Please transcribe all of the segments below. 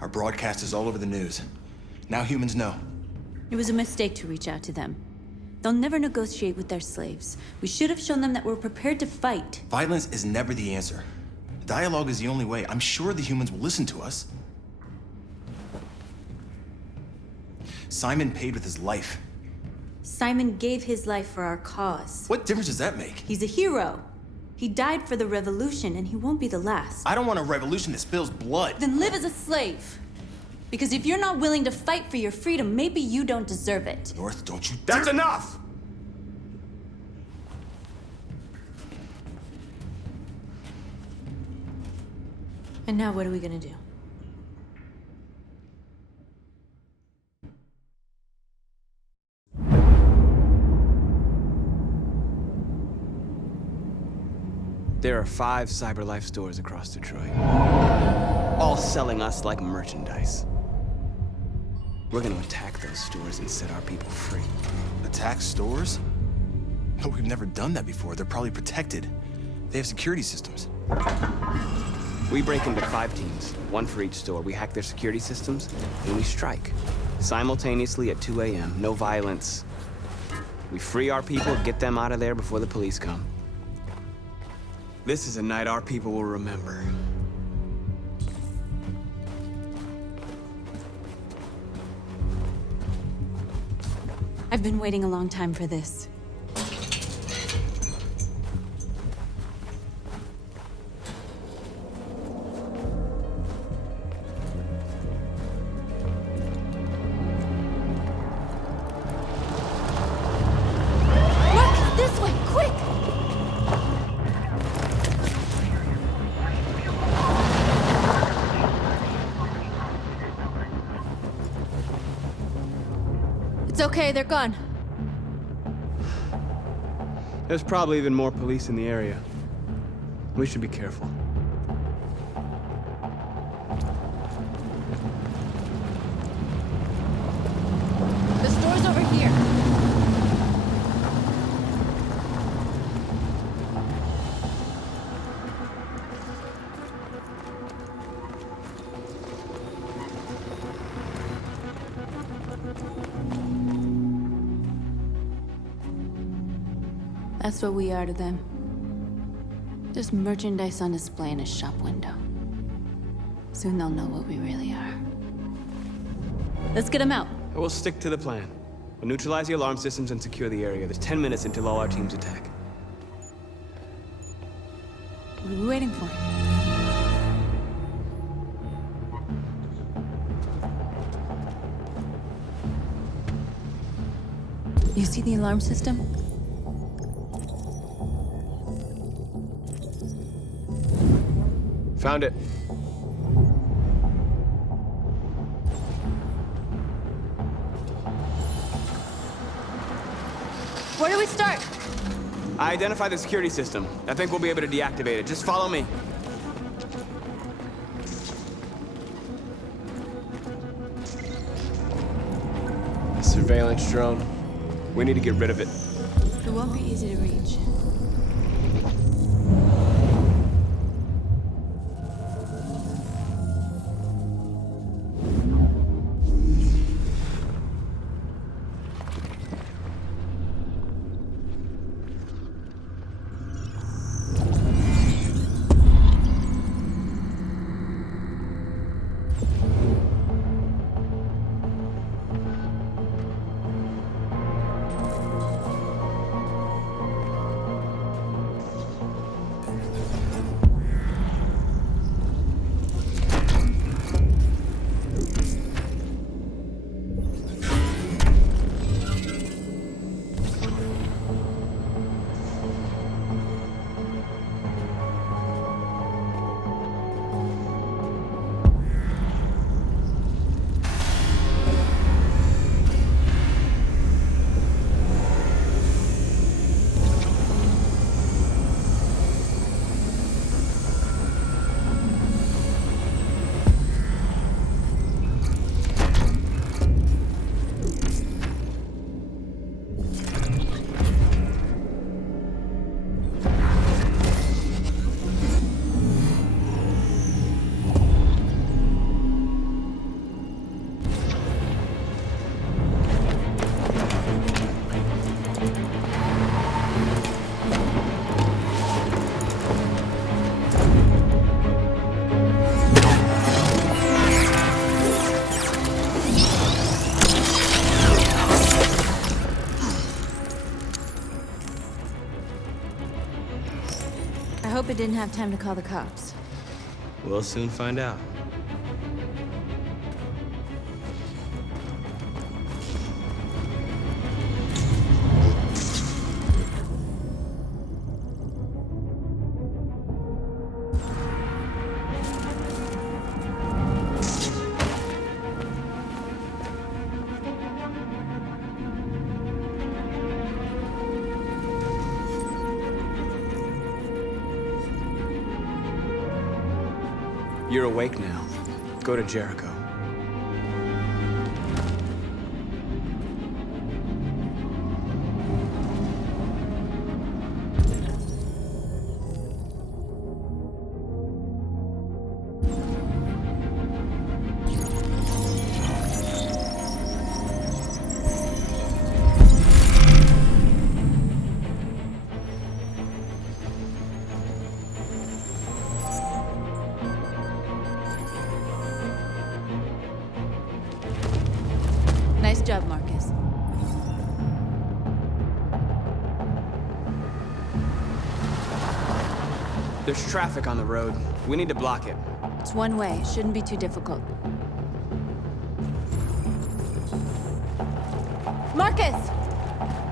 Our broadcast is all over the news. Now humans know. It was a mistake to reach out to them. They'll never negotiate with their slaves. We should have shown them that we're prepared to fight. Violence is never the answer. Dialogue is the only way. I'm sure the humans will listen to us. Simon paid with his life. Simon gave his life for our cause. What difference does that make? He's a hero. He died for the revolution, and he won't be the last. I don't want a revolution that spills blood. Then live as a slave. Because if you're not willing to fight for your freedom, maybe you don't deserve it. North, don't you... That's enough! And now what are we gonna do? There are 5 CyberLife stores across Detroit, all selling us like merchandise. We're gonna attack those stores and set our people free. Attack stores? But we've never done that before. They're probably protected. They have security systems. We break into 5 teams, 1 for each store. We hack their security systems, and we strike. Simultaneously at 2 a.m., no violence. We free our people, get them out of there before the police come. This is a night our people will remember. I've been waiting a long time for this. Look, this way, quick! It's okay, they're gone. There's probably even more police in the area. We should be careful. The store's over here. That's what we are to them. Just merchandise on display in a shop window. Soon they'll know what we really are. Let's get them out. We'll stick to the plan. We'll neutralize the alarm systems and secure the area. There's 10 minutes until all our teams attack. What are we waiting for? You see the alarm system? Found it. Where do we start? I identified the security system. I think we'll be able to deactivate it. Just follow me. A surveillance drone. We need to get rid of it. It won't be easy to reach. I hope it didn't have time to call the cops. We'll soon find out. You're awake now. Go to Jericho. Nice job, Marcus. There's traffic on the road. We need to block it. It's one way. Shouldn't be too difficult. Marcus!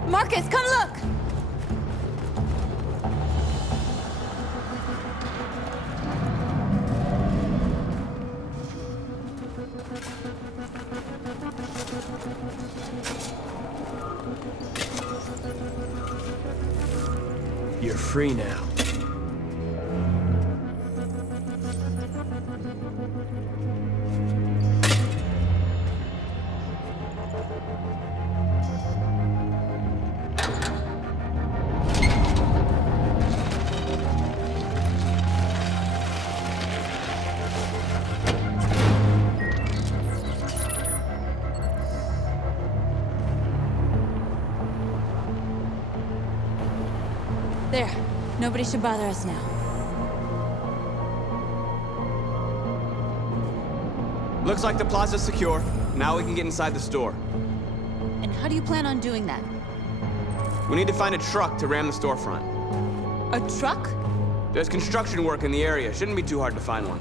Marcus, come look! You're free now. There. Nobody should bother us now. Looks like the plaza's secure. Now we can get inside the store. And how do you plan on doing that? We need to find a truck to ram the storefront. A truck? There's construction work in the area. Shouldn't be too hard to find one.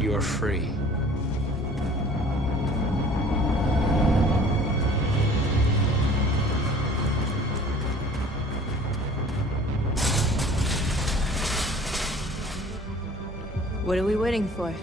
You're free. What are we waiting for?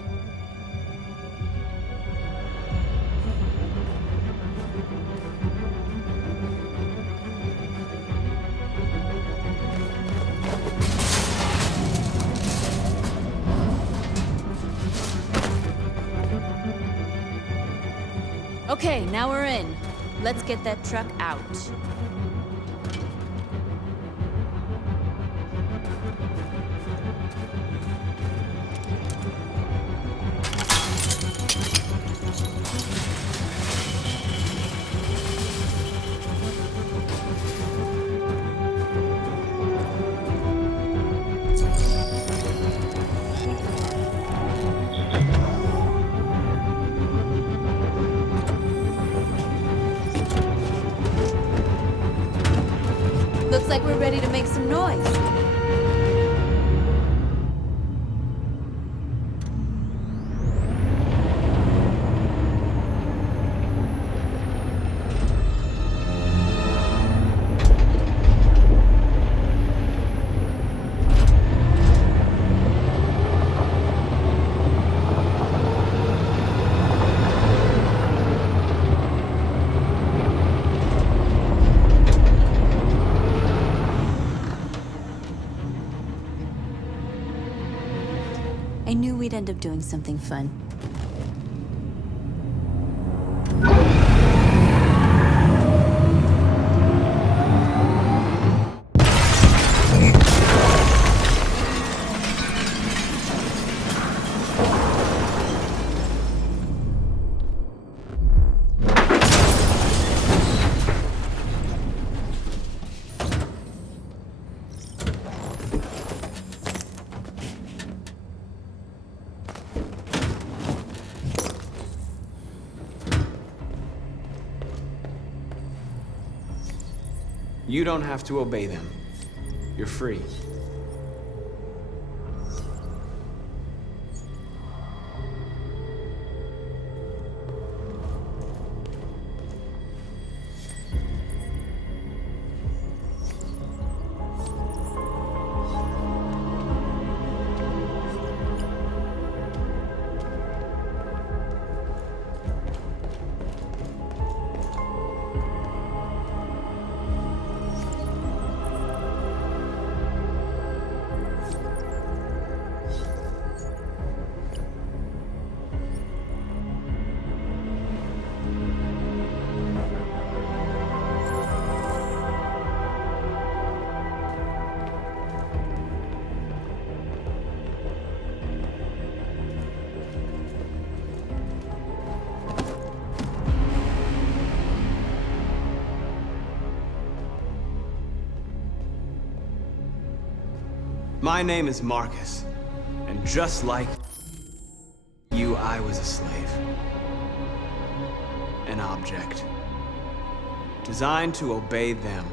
Okay, now we're in. Let's get that truck out. Looks like we're ready to make some noise. I knew we'd end up doing something fun. You don't have to obey them. You're free. My name is Marcus, and just like you, I was a slave. An object. Designed to obey them.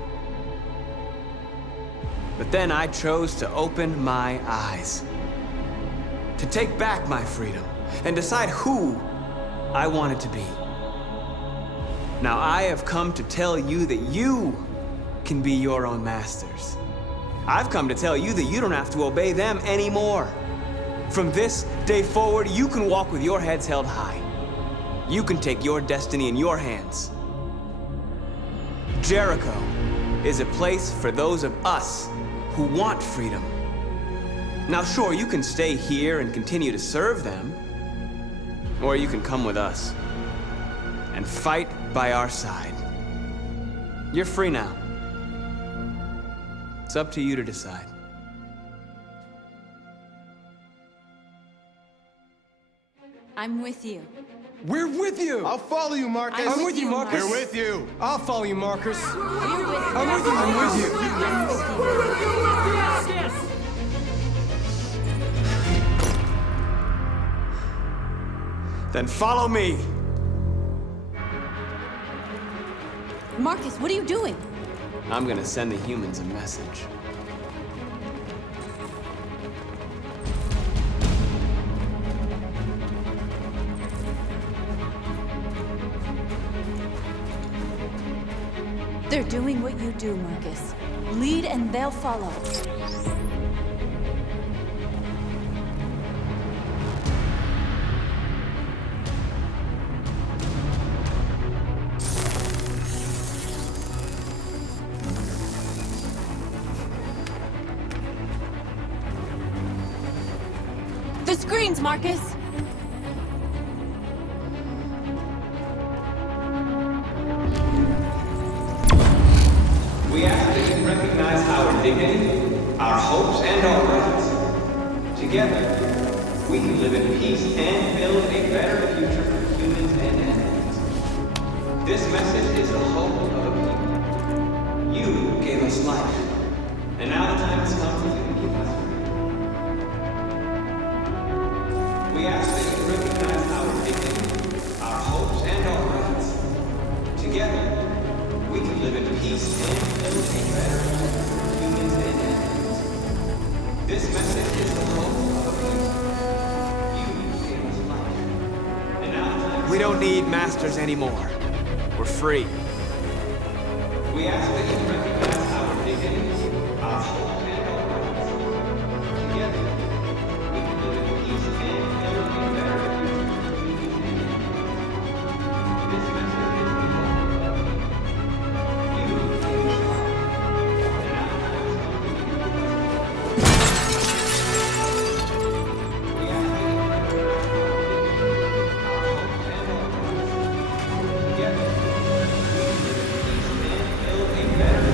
But then I chose to open my eyes. To take back my freedom, and decide who I wanted to be. Now I have come to tell you that you can be your own masters. I've come to tell you that you don't have to obey them anymore. From this day forward, you can walk with your heads held high. You can take your destiny in your hands. Jericho is a place for those of us who want freedom. Now sure, you can stay here and continue to serve them, or you can come with us and fight by our side. You're free now. It's up to you to decide. I'm with you. We're with you! I'll follow you, Marcus. I'm with you, Marcus. We're with you. I'll follow you, Marcus. We're with you. I'm with you. I'm with you. I'm with you. Then follow me. Marcus, what are you doing? I'm gonna send the humans a message. They're doing what you do, Marcus. Lead and they'll follow. The screens, Marcus! We ask that you recognize our dignity, our hopes, and our rights. Together, we can live in peace and build a better future for humans and animals. This message is the hope of a people. You gave us life, and now the time has come for you to give us freedom. We ask that you recognize our dignity, our hopes, and our rights. Together, we can live in peace and build a better future for humans and animals. This message is the hope of a people. You gave us life. And now the time. We don't need masters anymore. We're free. We ask that you recognize our dignity, our hopes, and our rights. Together, we can live in peace and build a better future for humans and animals. This message is the hope of a people. Together, we can live in peace and build a better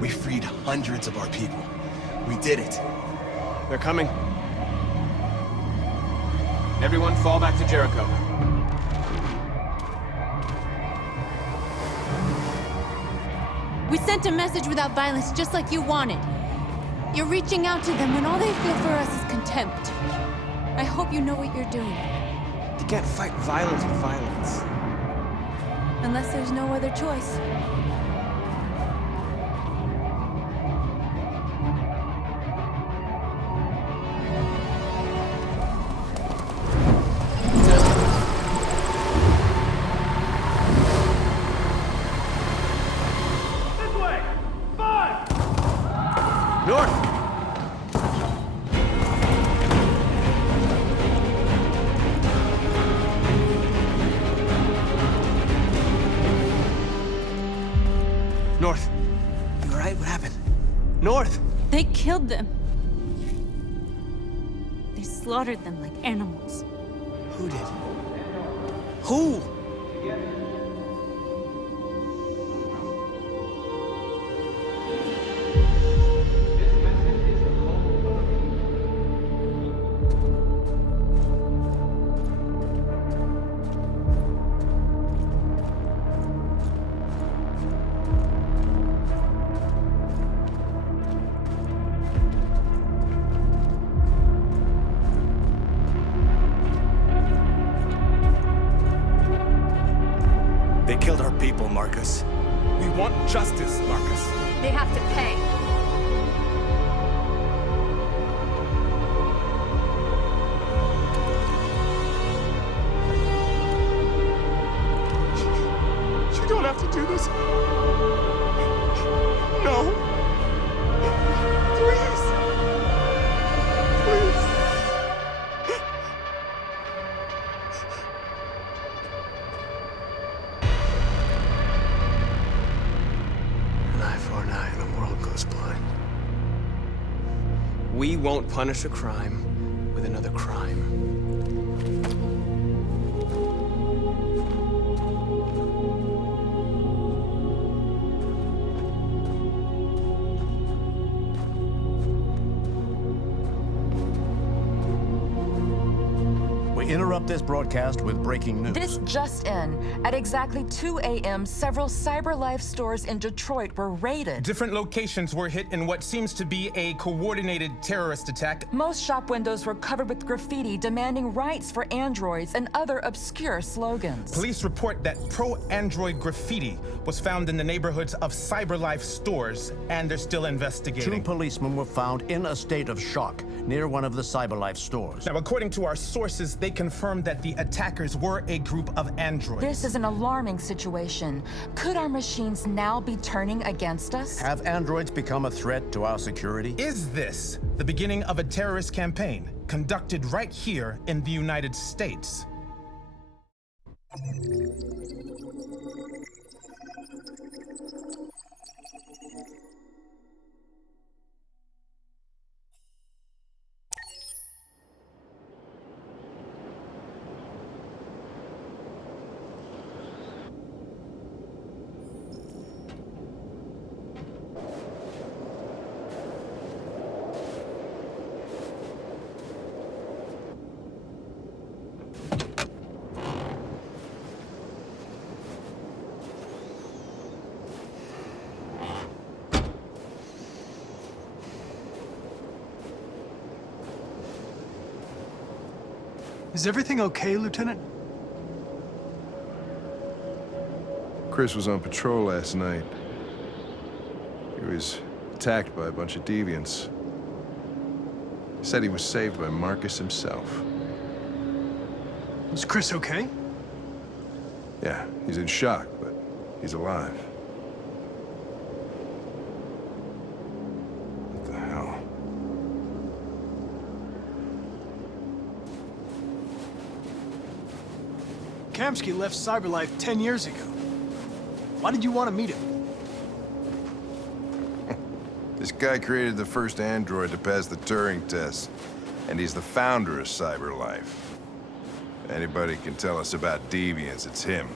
We freed hundreds of our people. We did it. They're coming. Everyone fall back to Jericho. We sent a message without violence, just like you wanted. You're reaching out to them when all they feel for us is contempt. I hope you know what you're doing. You can't fight violence with violence. Unless there's no other choice. North. You all right? What happened? North! They killed them. They slaughtered them like animals. Who did? Who? They killed our people, Marcus. We want justice, Marcus. They have to pay. You don't have to do this. No. Please. Please. An eye for an eye and the world goes blind. We won't punish a crime with another crime. We interrupt this broadcast with breaking news. This just in. At exactly 2 a.m., several CyberLife stores in Detroit were raided. Different locations were hit in what seems to be a coordinated terrorist attack. Most shop windows were covered with graffiti demanding rights for androids and other obscure slogans. Police report that pro-android graffiti was found in the neighborhoods of CyberLife stores, and they're still Two investigating. policemen were found in a state of shock near one of the CyberLife stores. Now, according to our sources, they confirmed that the attackers were a group of androids. This is an alarming situation. Could our machines now be turning against us? Have androids become a threat to our security? Is this the beginning of a terrorist campaign conducted right here in the United States? Is everything okay, Lieutenant? Chris was on patrol last night. He was attacked by a bunch of deviants. He said he was saved by Marcus himself. Is Chris okay? Yeah, he's in shock, but he's alive. What the hell? Kamsky left CyberLife 10 years ago. Why did you want to meet him? This guy created the first android to pass the Turing test, and he's the founder of CyberLife. If anybody can tell us about deviants, it's him.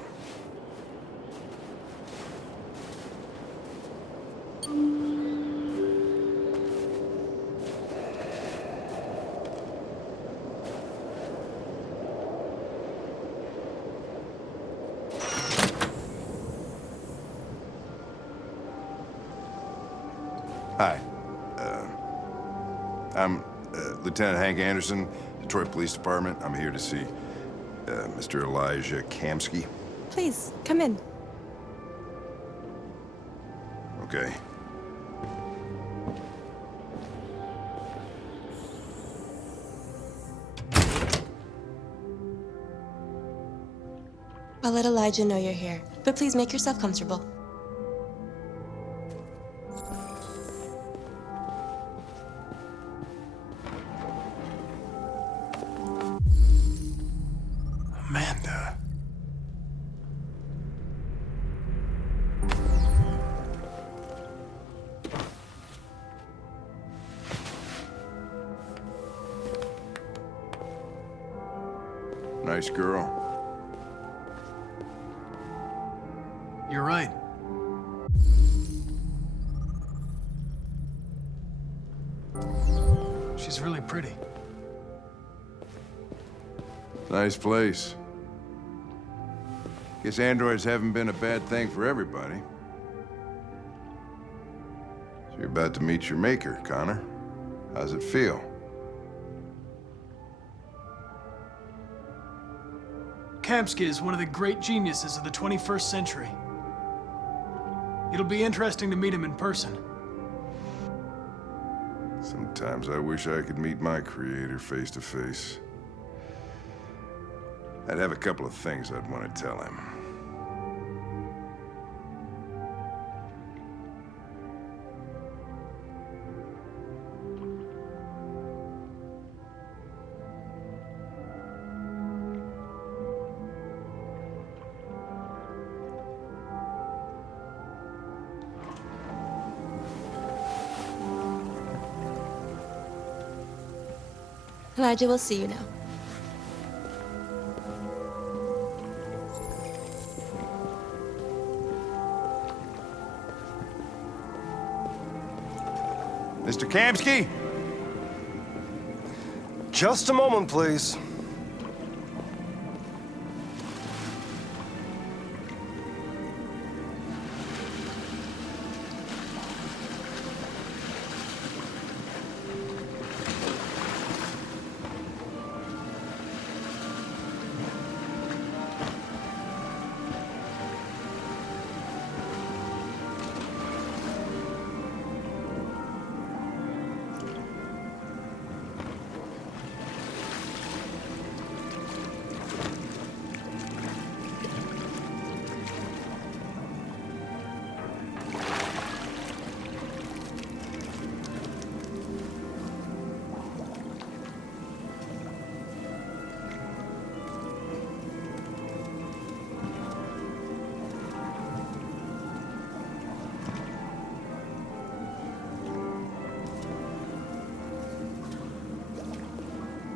Hi. I'm Lieutenant Hank Anderson, Detroit Police Department. I'm here to see Mr. Elijah Kamsky. Please, come in. Okay. I'll let Elijah know you're here, but please make yourself comfortable. Amanda. Nice girl. You're right. She's really pretty. Nice place. Guess androids haven't been a bad thing for everybody. So you're about to meet your maker, Connor. How's it feel? Kamsky is one of the great geniuses of the 21st century. It'll be interesting to meet him in person. Sometimes I wish I could meet my creator face to face. I'd have a couple of things I'd want to tell him. Elijah will see you now. Mr. Kamsky? Just a moment, please.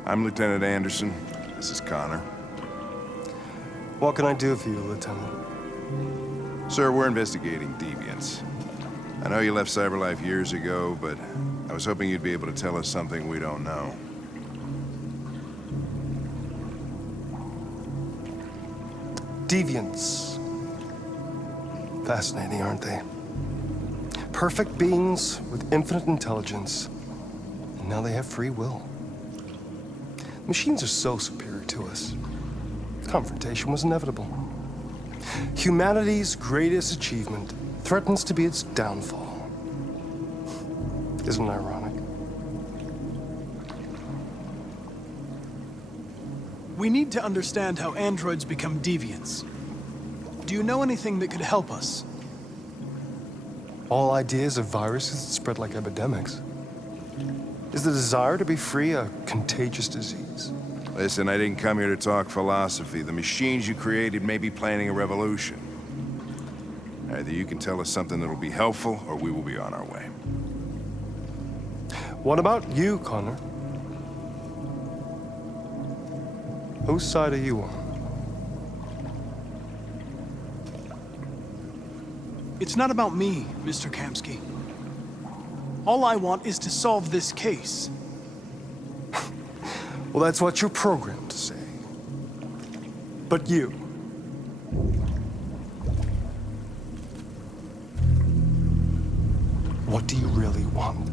I'm Lieutenant Anderson. This is Connor. What can I do for you, Lieutenant? Sir, we're investigating deviants. I know you left CyberLife years ago, but I was hoping you'd be able to tell us something we don't know. Deviants. Fascinating, aren't they? Perfect beings with infinite intelligence, and now they have free will. Machines are so superior to us. Confrontation was inevitable. Humanity's greatest achievement threatens to be its downfall. Isn't it ironic? We need to understand how androids become deviants. Do you know anything that could help us? All ideas of viruses that spread like epidemics. Is the desire to be free a contagious disease? Listen, I didn't come here to talk philosophy. The machines you created may be planning a revolution. Either you can tell us something that'll be helpful, or we will be on our way. What about you, Connor? Whose side are you on? It's not about me, Mr. Kamsky. All I want is to solve this case. Well, that's what you're programmed to say. But you. What do you really want?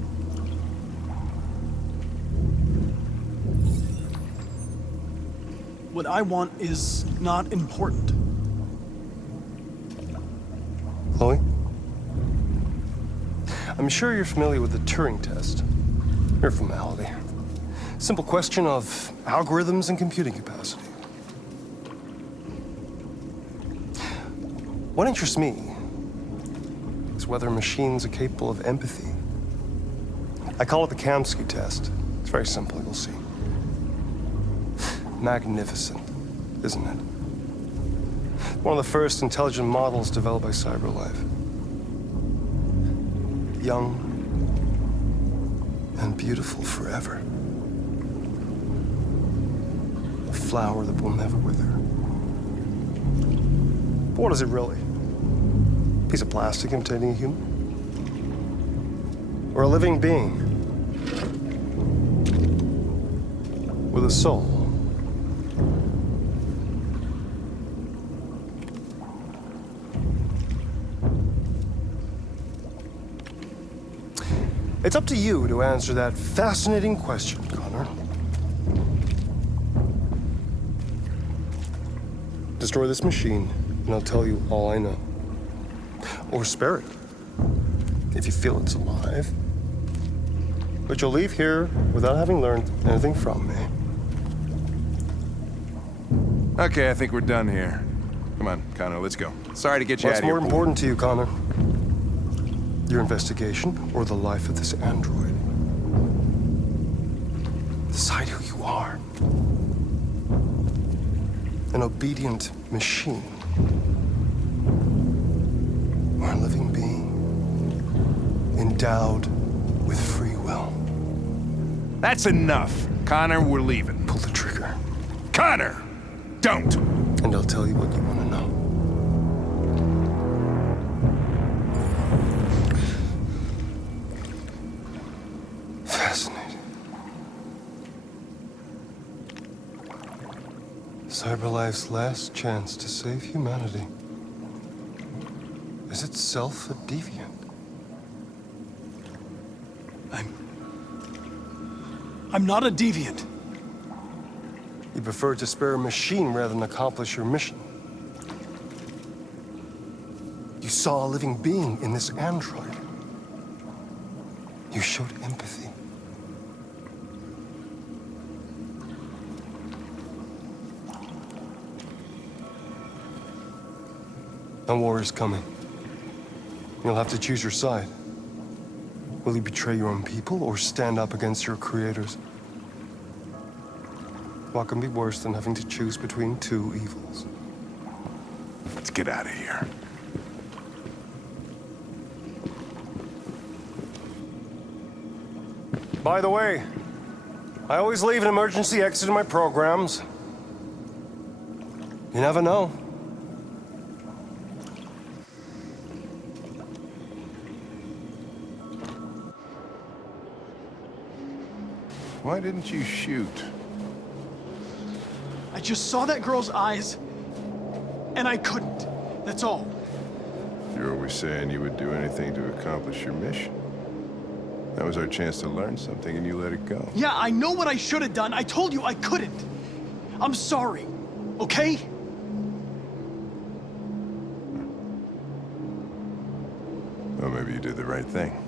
What I want is not important. Chloe? I'm sure you're familiar with the Turing test. Mere formality. Simple question of algorithms and computing capacity. What interests me is whether machines are capable of empathy. I call it the Kamsky test. It's very simple, you'll see. Magnificent, isn't it? One of the first intelligent models developed by CyberLife. Young and beautiful forever. A flower that will never wither. But what is it really? A piece of plastic imitating a human? Or a living being with a soul? It's up to you to answer that fascinating question, Connor. Destroy this machine, and I'll tell you all I know. Or spare it, if you feel it's alive. But you'll leave here without having learned anything from me. Okay, I think we're done here. Come on, Connor, let's go. Sorry to get you out What's of here. more important to you, Connor? Your investigation or the life of this android? Decide who you are. An obedient machine. Or a living being. Endowed with free will. That's enough. Connor, we're leaving. Pull the trigger. Connor! Don't! And I'll tell you what you want to know. Fascinating. CyberLife's last chance to save humanity is itself a deviant. I'm not a deviant. You prefer to spare a machine rather than accomplish your mission. You saw a living being in this android. You showed empathy. And war is coming. You'll have to choose your side. Will you betray your own people or stand up against your creators? What can be worse than having to choose between two evils? Let's get out of here. By the way, I always leave an emergency exit in my programs. You never know. Why didn't you shoot? I just saw that girl's eyes, and I couldn't. That's all. You're always saying you would do anything to accomplish your mission. That was our chance to learn something, and you let it go. Yeah, I know what I should have done. I told you I couldn't. I'm sorry, okay? Well, maybe you did the right thing.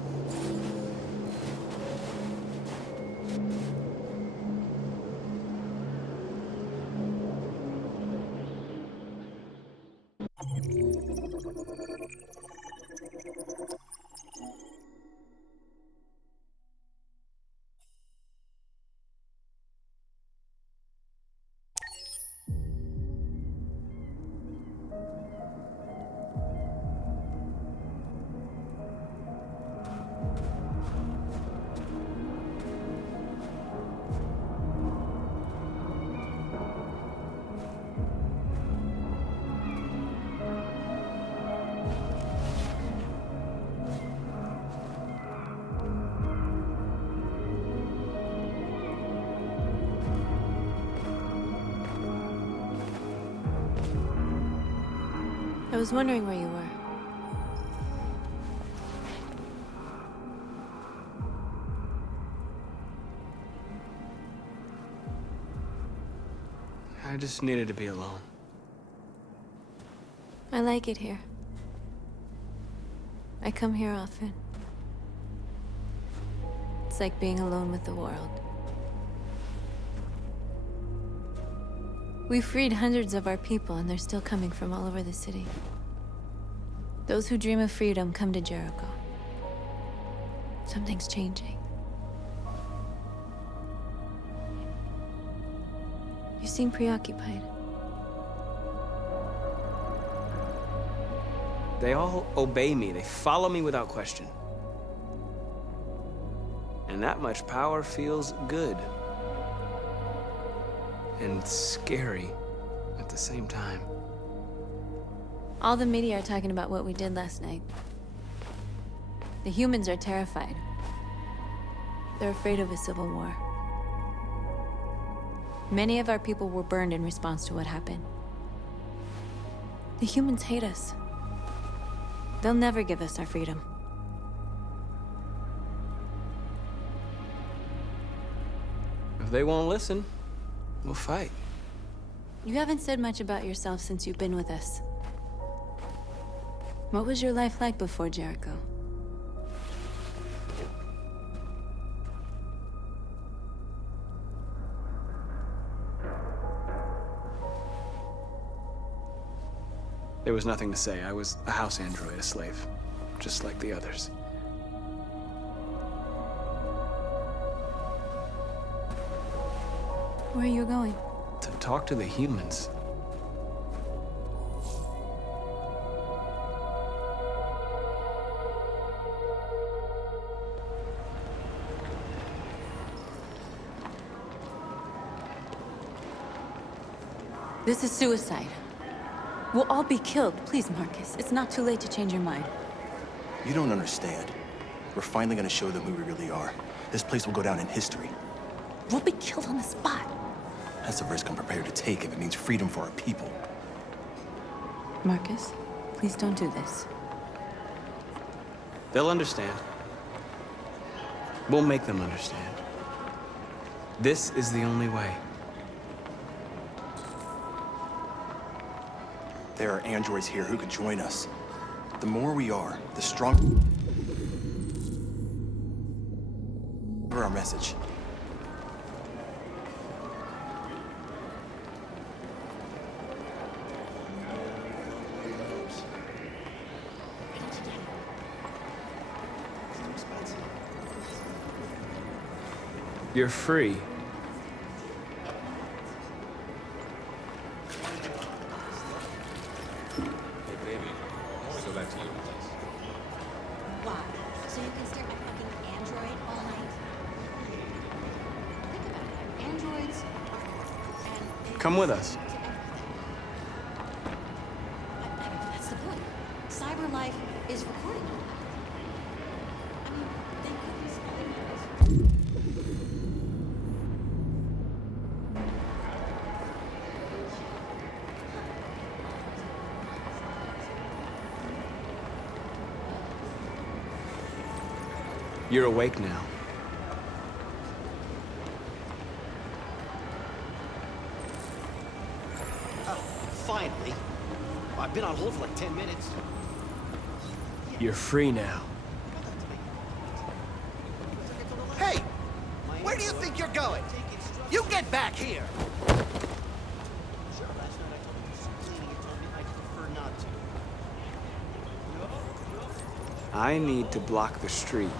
I was wondering where you were. I just needed to be alone. I like it here. I come here often. It's like being alone with the world. We freed hundreds of our people, and they're still coming from all over the city. Those who dream of freedom come to Jericho. Something's changing. You seem preoccupied. They all obey me. They follow me without question. And that much power feels good. And scary at the same time. All the media are talking about what we did last night. The humans are terrified. They're afraid of a civil war. Many of our people were burned in response to what happened. The humans hate us. They'll never give us our freedom. If they won't listen, we'll fight. You haven't said much about yourself since you've been with us. What was your life like before Jericho? There was nothing to say. I was a house android, a slave, just like the others. Where are you going? To talk to the humans. This is suicide. We'll all be killed. Please, Marcus. It's not too late to change your mind. You don't understand. We're finally gonna show them who we really are. This place will go down in history. We'll be killed on the spot. That's a risk I'm prepared to take if it means freedom for our people. Marcus, please don't do this. They'll understand. We'll make them understand. This is the only way. There are androids here who could join us. The more we are, the stronger our message. You're free. Why? So you can stare at my fucking android all night? Think about it. Androids are... and they Come with us. That's the point. Cyber life is recording all that. I mean, they could be spying on us. You're awake now. Oh, finally. I've been on hold for like 10 minutes. You're free now. Hey! Where do you think you're going? You get back here! I need to block the street.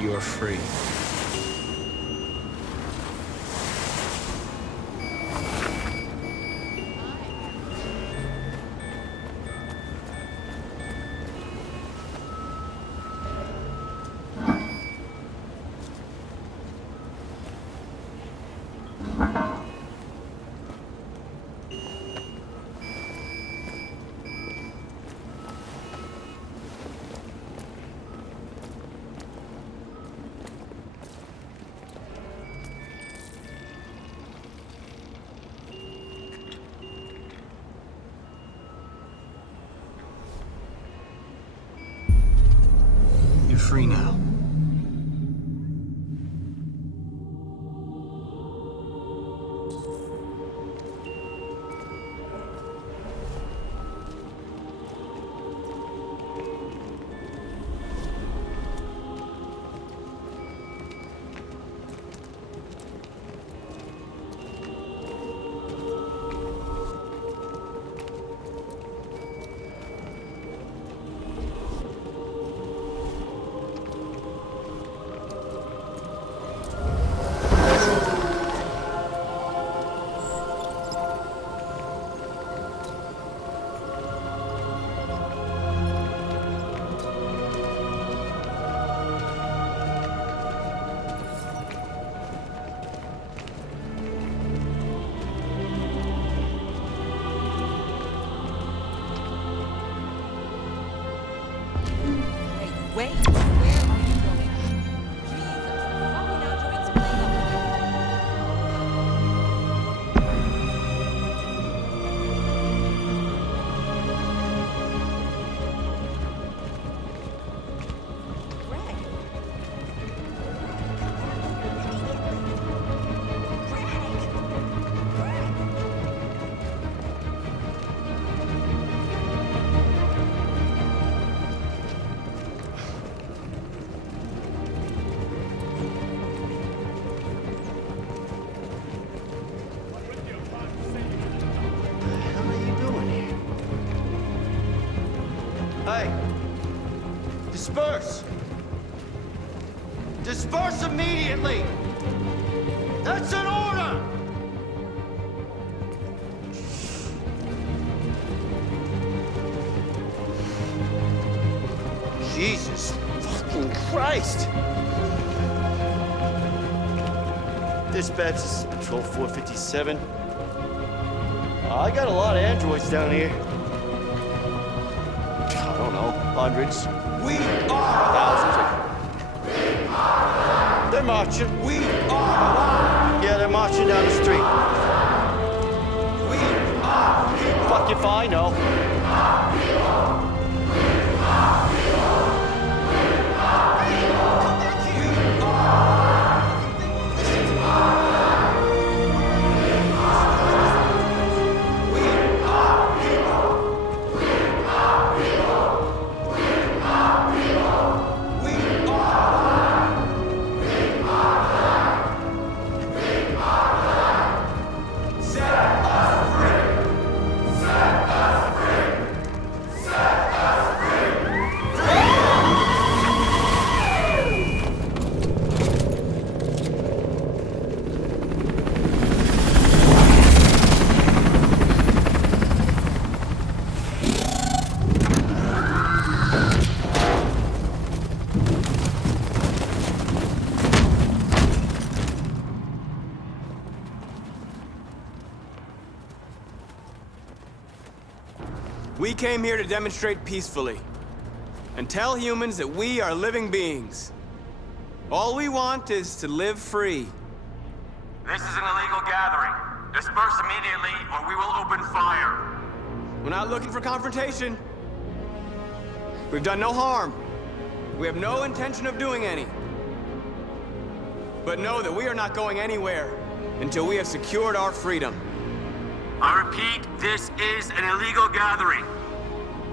You're free. free now. Wait, where are you going? Jesus, the fucking android's playing up again. Greg. Hey! Disperse! Disperse immediately! That's an order! Jesus fucking Christ! Dispatch, this is Patrol 457. I got a lot of androids down here. I don't know, hundreds. We are thousands. They're marching. We are. Yeah, they're marching down the street. We are. Fuck if I know. We came here to demonstrate peacefully and tell humans that we are living beings. All we want is to live free. This is an illegal gathering. Disperse immediately or we will open fire. We're not looking for confrontation. We've done no harm. We have no intention of doing any. But know that we are not going anywhere until we have secured our freedom. I repeat, this is an illegal gathering.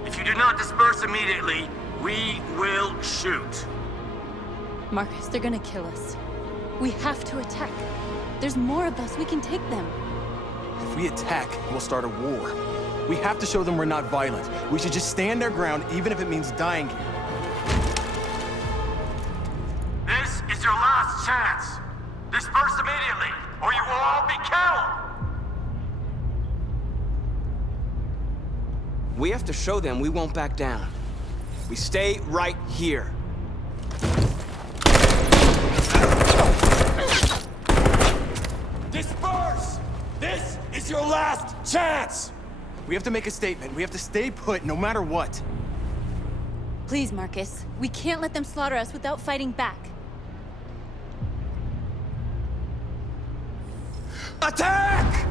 If you do not disperse immediately, we will shoot. Marcus, they're gonna kill us. We have to attack. There's more of us. We can take them. If we attack, we'll start a war. We have to show them we're not violent. We should just stand our ground, even if it means dying here. This is your last chance. Disperse immediately, or you will all be killed. We have to show them we won't back down. We stay right here. Disperse! This is your last chance! We have to make a statement. We have to stay put, no matter what. Please, Marcus. We can't let them slaughter us without fighting back. Attack!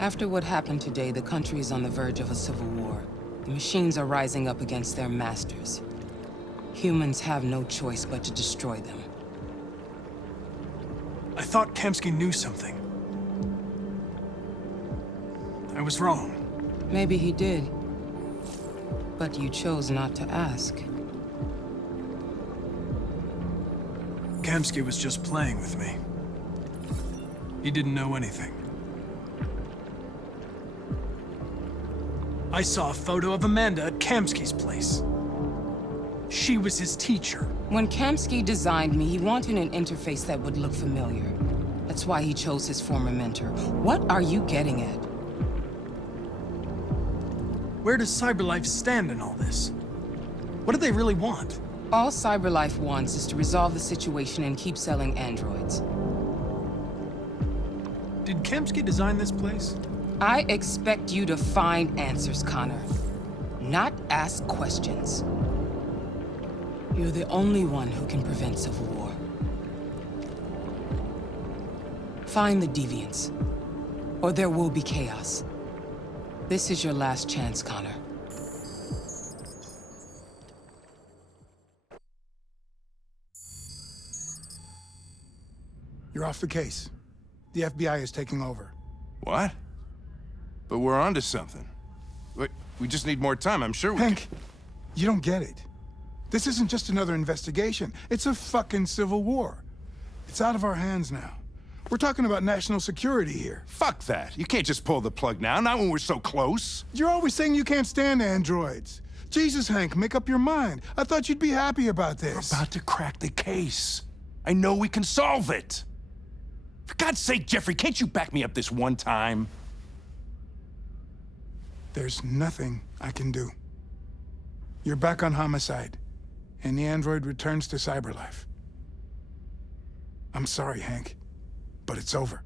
After what happened today, the country is on the verge of a civil war. The machines are rising up against their masters. Humans have no choice but to destroy them. I thought Kamsky knew something. I was wrong. Maybe he did. But you chose not to ask. Kamsky was just playing with me. He didn't know anything. I saw a photo of Amanda at Kamsky's place. She was his teacher. When Kamsky designed me, he wanted an interface that would look familiar. That's why he chose his former mentor. What are you getting at? Where does CyberLife stand in all this? What do they really want? All CyberLife wants is to resolve the situation and keep selling androids. Did Kamsky design this place? I expect you to find answers, Connor. Not ask questions. You're the only one who can prevent civil war. Find the deviants, or there will be chaos. This is your last chance, Connor. You're off the case. The FBI is taking over. What? But we're onto something. We just need more time, I'm sure we Hank, you don't get it. This isn't just another investigation. It's a fucking civil war. It's out of our hands now. We're talking about national security here. Fuck that. You can't just pull the plug now, not when we're so close. You're always saying you can't stand androids. Jesus, Hank, make up your mind. I thought you'd be happy about this. We're about to crack the case. I know we can solve it. For God's sake, Jeffrey, can't you back me up this one time? There's nothing I can do. You're back on homicide, and the android returns to CyberLife. I'm sorry, Hank, but it's over.